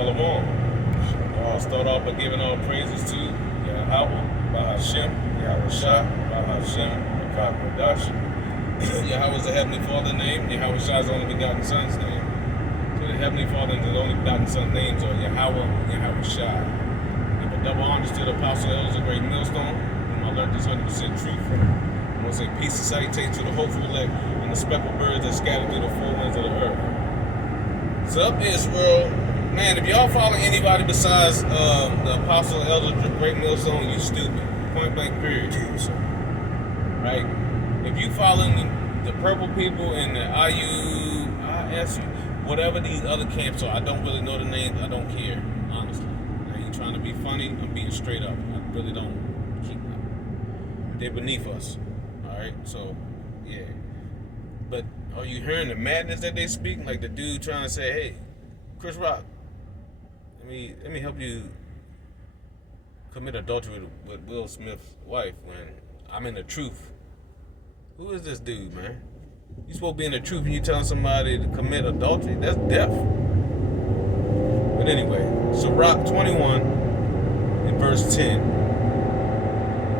Shalom. I'll start off by giving all praises to Yahweh, Bahashem, Yahweh Shah, Bahashem, Makah Yahweh is the Heavenly Father name, Yahweh Shah's only begotten Son's name. So the Heavenly Father and the only begotten Son's names are Yahweh and Yahweh Shah. Give a double honors to the Apostle Elders of Great Millstone, whom I learned this 100% truth from. I'm going to say peace and salutations to the hopeful elect and the speckled birds that scattered through the four winds of the earth. So up Israel, man, if y'all follow anybody besides the Apostle Elders of Great Millstone, you stupid. Point blank period. Right? If you following the purple people and the ISU, whatever these other camps are, I don't really know the names. I don't care, honestly. I ain't trying to be funny. I'm being straight up. I really don't keep them. They're beneath us. All right? So, yeah. But are you hearing the madness that they speak? Like the dude trying to say, hey, Chris Rock, let me help you commit adultery with Will Smith's wife when I'm in the truth. Who is this dude, man? You supposed to be in the truth and you telling somebody to commit adultery? That's death. But anyway, Sirach 21 in verse 10.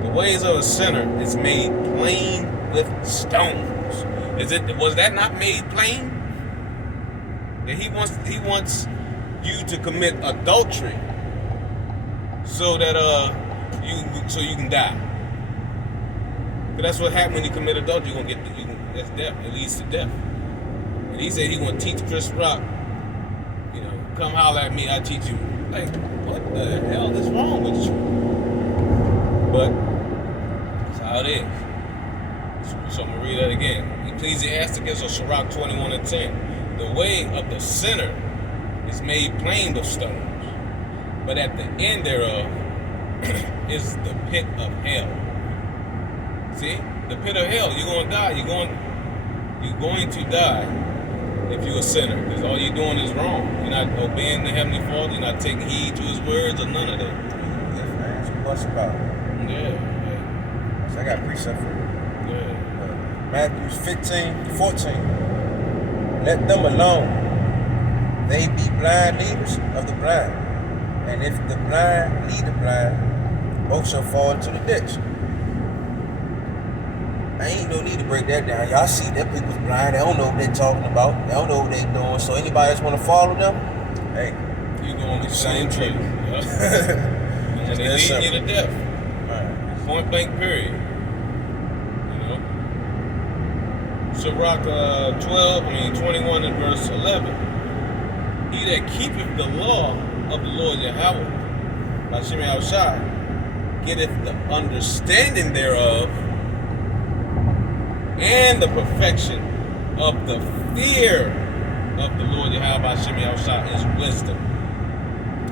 The ways of a sinner is made plain with stones. Was that not made plain? That he wants you to commit adultery so that you can die. But that's what happened when you commit adultery. You're gonna that's death. It leads to death. And he said he gonna teach Chris Rock, come holler at me, I teach you. Like, what the hell is wrong with you? But that's how it is. So I'm gonna read that again. Ecclesiasticus or Sirach 21 and 10. The way of the sinner is made plain with stones, but at the end thereof is the pit of hell. See? The pit of hell, you're gonna die. You're going to die if you're a sinner, because all you're doing is wrong. You're not obeying the Heavenly Father, you're not taking heed to his words or none of that. That's what's about it. Yeah. So I got a precept for you. Yeah. Matthew 15:14. Let them alone. They be blind leaders of the blind. And if the blind lead the blind, both shall fall into the ditch. I ain't no need to break that down. Y'all see that people's blind. They don't know what they're talking about. They don't know what they're doing. So anybody that's want to follow them, hey, You're going the same tree. And they lead you to death. Right. Point blank period. Sirach 21 and verse 11. He that keepeth the law of the Lord Yahweh, Hashem Yahushua, getteth the understanding thereof, and the perfection of the fear of the Lord Yahweh Hashem Yahushua is wisdom.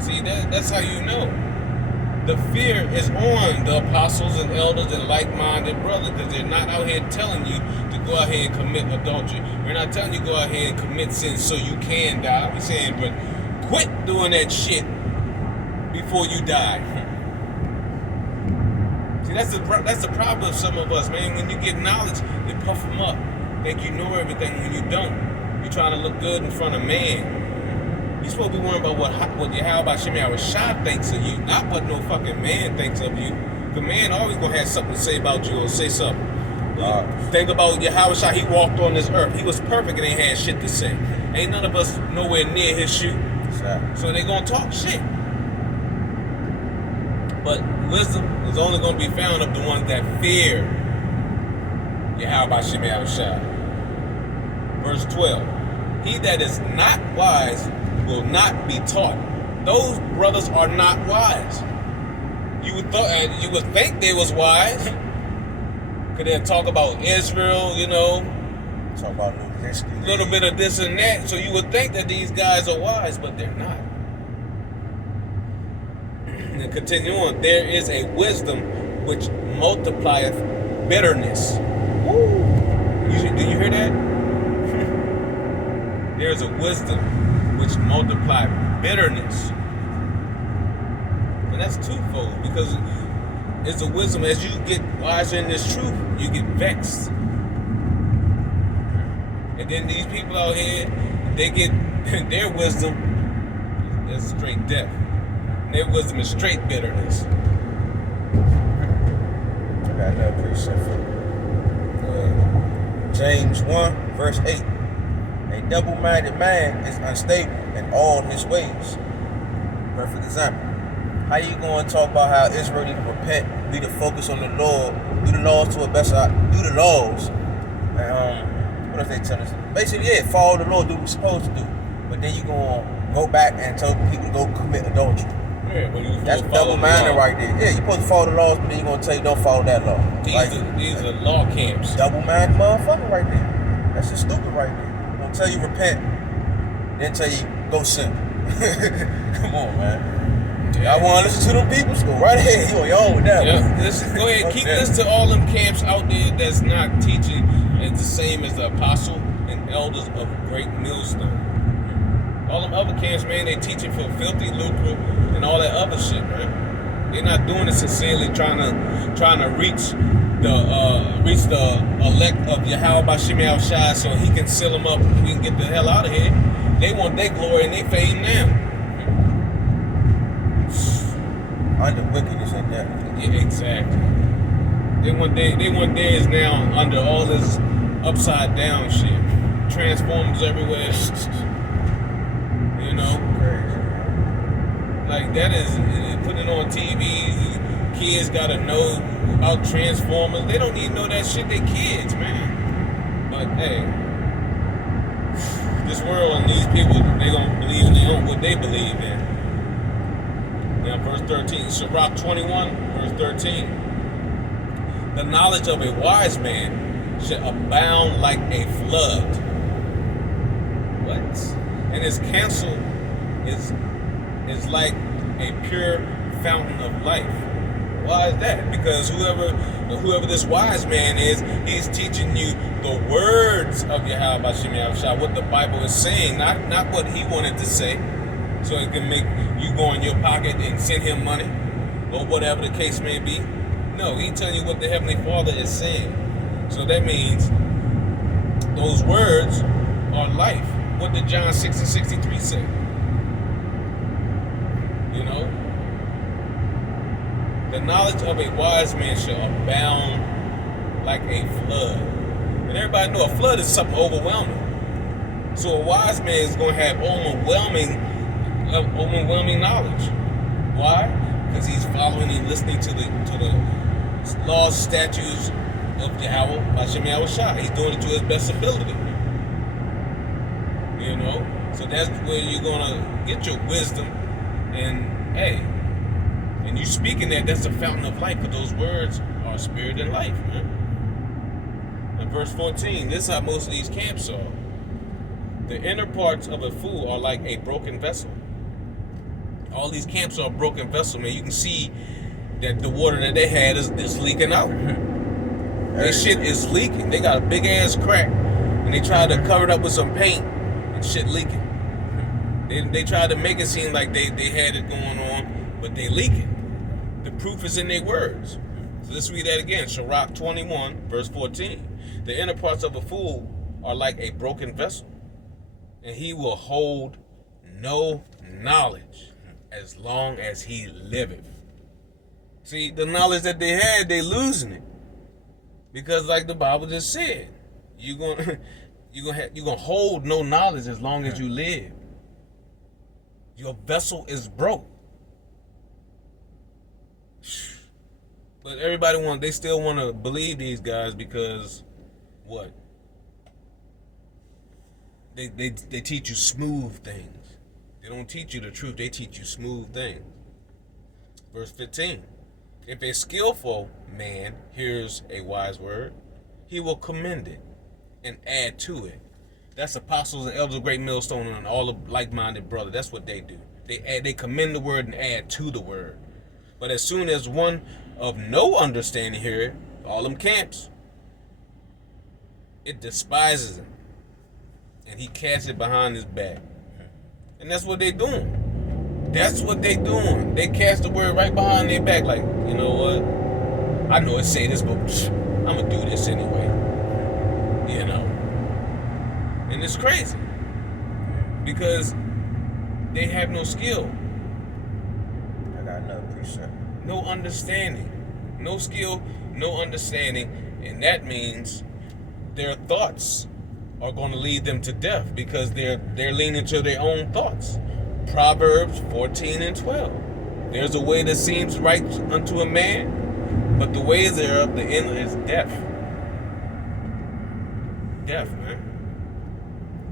See, that's how you know. The fear is on the apostles and elders and like-minded brothers, because they're not out here telling you to go out here and commit adultery. We're not telling you to go out here and commit sin so you can die. We're saying, but quit doing that shit before you die. See, that's the problem with some of us, man. When you get knowledge, they puff them up. Think you know everything when you don't. You're trying to look good in front of man. You're supposed to be worrying about what Yahweh Shemi Shah thinks of you, not what no fucking man thinks of you. The man always gonna have something to say about you or say something. Think about Yahweh Shah. He walked on this earth. He was perfect and ain't had shit to say. Ain't none of us nowhere near his shoe. So they gonna talk shit. But wisdom is only gonna be found of the ones that fear Yahweh Shemi Shah. Verse 12. He that is not wise will not be taught. Those brothers are not wise. You would think they was wise. Could they talk about Israel, Talk about a little bit of this and that. So you would think that these guys are wise, but they're not. And continue on. There is a wisdom which multiplieth bitterness. Woo. Do you hear that? There is a wisdom which multiplies bitterness. And that's twofold, because it's a wisdom. As you get wiser in this truth, you get vexed. And then these people out here, they get their wisdom It's straight death. Their wisdom is straight bitterness. I got another precept for you. James 1, verse 8. A double-minded man is unstable in all his ways. Perfect example. How you going to talk about how Israel need to repent, need to focus on the Lord, do the laws to a better, do the laws. What else they tell us? Basically, yeah, follow the Lord, do what we're supposed to do. But then you going to go back and tell people to go commit adultery. Yeah, but you That's double-minded right there. Yeah, you're supposed to follow the laws, but then you're going to tell you don't follow that law. These are law camps. Double-minded motherfucker right there. That's just stupid right there. Don't tell you repent, then tell you go sin. Come on, man. Y'all want to listen to them people? Go right ahead. You on your own with that one. Go ahead. Keep this to all them camps out there that's not teaching it's the same as the apostle and elders of Great Millstone. All them other camps, man, they teaching for filthy lucre and all that other shit, man. They're not doing it sincerely, trying to reach the elect of Yahweh Bashim Al-Shai so he can seal them up and we can get the hell out of here. They want their glory and they fame now. Under wickedness and death. Yeah, exactly. They want theirs now under all this upside down shit. Transformers everywhere. You know? Like that is putting on TVs. Kids gotta know about Transformers. They don't even know that shit. They kids, man. But hey, this world and these people, they gonna believe in what they believe in. Now, verse 13, Sirach 21, verse 13. The knowledge of a wise man shall abound like a flood. What? And his counsel is like a pure fountain of life. Why is that? Because whoever this wise man is, he's teaching you the words of Yahweh Bashim Yahushua, what the Bible is saying, not what he wanted to say. So it can make you go in your pocket and send him money, or whatever the case may be. No, he's telling you what the Heavenly Father is saying. So that means those words are life. What did John 6:63 say? You know? The knowledge of a wise man shall abound like a flood. And everybody know a flood is something overwhelming. So a wise man is going to have overwhelming knowledge. Why? Because he's following and listening to the laws, statutes of Yahweh Bashim Yahushua. He's doing it to his best ability. You know? So that's where you're gonna get your wisdom. And hey, and you speaking that's a fountain of life, but those words are spirit and life, man. In verse 14, this is how most of these camps are. The inner parts of a fool are like a broken vessel. All these camps are a broken vessel, man. You can see that the water that they had is leaking out. Their shit is leaking. They got a big ass crack, and they tried to cover it up with some paint, and shit leaking. They tried to make it seem like they had it going on, but they leaking. The proof is in their words. So let's read that again. Sirach 21, verse 14. The inner parts of a fool are like a broken vessel, and he will hold no knowledge as long as he liveth. See, the knowledge that they had, they losing it. Because like the Bible just said, you're gonna hold no knowledge as long as you live. Your vessel is broke. But everybody they still want to believe these guys because what? They teach you smooth things. They don't teach you the truth. They teach you smooth things. Verse 15. If a skillful man hears a wise word, he will commend it and add to it. That's apostles and elders of Great Millstone and all the like-minded brothers. That's what they do. They commend the word and add to the word. But as soon as one of no understanding hear it, all them camps, it despises him. And he casts it behind his back. And that's what they doing. That's what they doing. They cast the word right behind their back like, you know what? I know it say this, but I'm going to do this anyway. You know? And it's crazy. Because They have no skill, I got another precept. no understanding. No skill, no understanding. And that means their thoughts are going to lead them to death because they're leaning to their own thoughts. Proverbs 14 and 12. There's a way that seems right unto a man, but the ways thereof, the end is death. Death, man.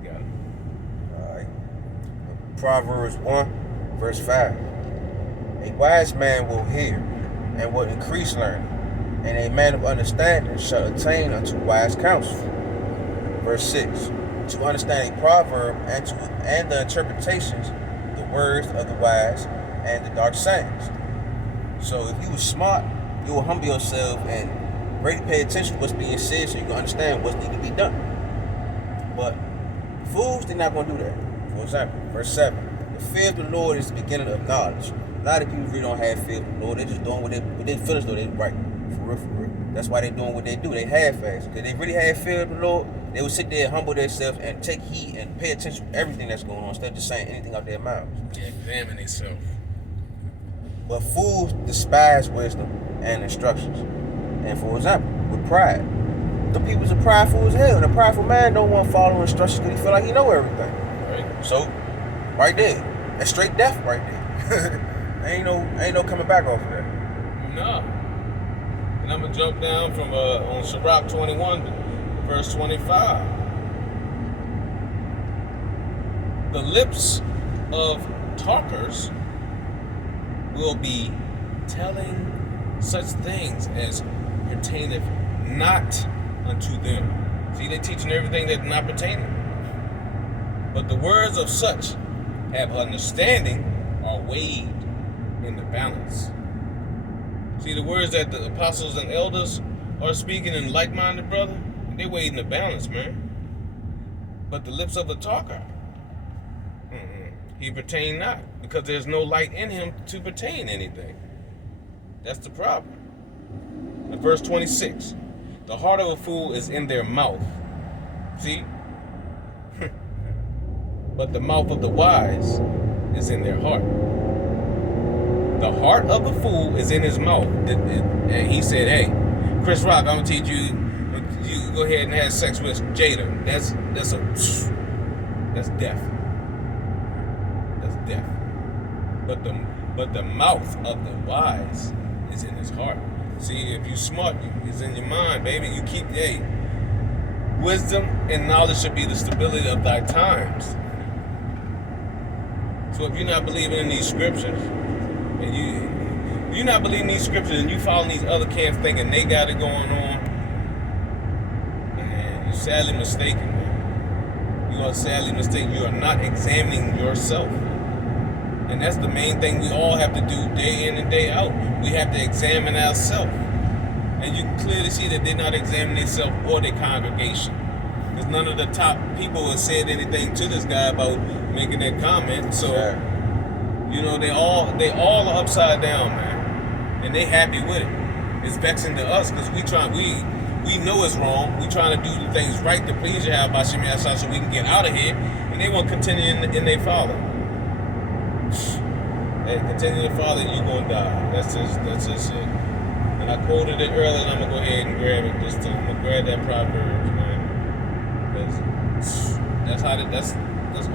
Got it. Alright. Proverbs 1, verse 5. A wise man will hear and will increase learning, and a man of understanding shall attain unto wise counsel. Verse 6. To understand a proverb and the interpretations, the words of the wise and the dark sayings. So if you were smart, you will humble yourself and really pay attention to what's being said so you can understand what's need to be done. But fools, they're not going to do that. For example, verse 7. The fear of the Lord is the beginning of knowledge. A lot of people really don't have fear of the Lord. They're just doing what they feel as though they're right. For real, for real. That's why they're doing what they do. They half-ass. Because they really had fear of the Lord, they would sit there and humble themselves and take heed and pay attention to everything that's going on instead of just saying anything out their mouths. Yeah, examine themselves. But fools despise wisdom and instructions. And for example, with pride. The people's are prideful as hell. And a prideful man don't want to follow instructions because he feel like he know everything. Right? So, right there. That's straight death right there. ain't no coming back off of that. No. And I'm going to jump down from on Sirach 21, verse 25. The lips of talkers will be telling such things as pertaineth not unto them. See, they're teaching everything that's not pertaining. But the words of such have understanding are weighed in the balance. See, the words that the apostles and elders are speaking in like-minded, brother, they weighed in the balance, man. But the lips of the talker, he pertain not, because there's no light in him to pertain anything. That's the problem. In verse 26, the heart of a fool is in their mouth. See? But the mouth of the wise is in their heart. The heart of the fool is in his mouth. And he said, hey, Chris Rock, I'm going to teach you, you go ahead and have sex with Jada. That's death. That's death. But the mouth of the wise is in his heart. See, if you smart, it's in your mind, baby. You keep, wisdom and knowledge should be the stability of thy times. So if you're not believing in these scriptures, and you're not believing these scriptures, and you following these other camps thinking they got it going on, man, you're sadly mistaken, man. You are sadly mistaken. You are not examining yourself. And that's the main thing we all have to do day in and day out. We have to examine ourselves. And you can clearly see that they're not examining themselves or their congregation. Because none of the top people have said anything to this guy about making that comment. So, you know, they all are upside down, man. And they happy with it. It's vexing to us because we know it's wrong. We trying to do the things right to please Yahweh Shem Yahshua so we can get out of here. And they want to continue in their father. Hey, continue to follow, you're gonna die. That's just it. And I quoted it earlier, and I'm gonna go ahead and grab it this time. I'm gonna grab that Proverbs, man. Because that's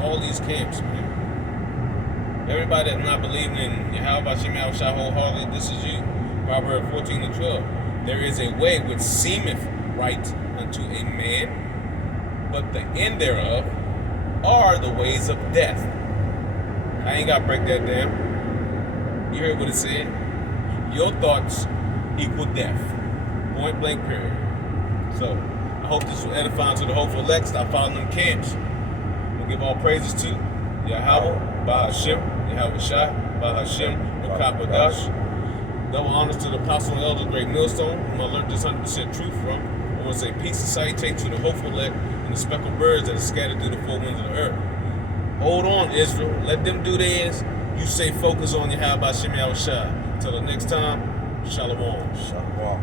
all these camps, man. Everybody that's not believing in Yahweh Shem Yahshua wholeheartedly, this is you. Proverbs 14 and 12. There is a way which seemeth right unto a man, but the end thereof are the ways of death. I ain't got to break that down. You heard what it said? Your thoughts equal death. Point blank, period. So, I hope this will edify to the hopeful elect. Stop following them camps. We'll give all praises to Yahweh, Bahashem, Yahweh Shai, Bahashem, Wakapadash. Double honors to the apostle and elder, great millstone, whom I learned this 100% truth from. I want to say peace and salutation to the hopeful elect and the speckled birds that are scattered through the four winds of the earth. Hold on, Israel. Let them do theirs. You stay focused on Yahweh Shem Yahshua. Until the next time, Shalom. Shalom.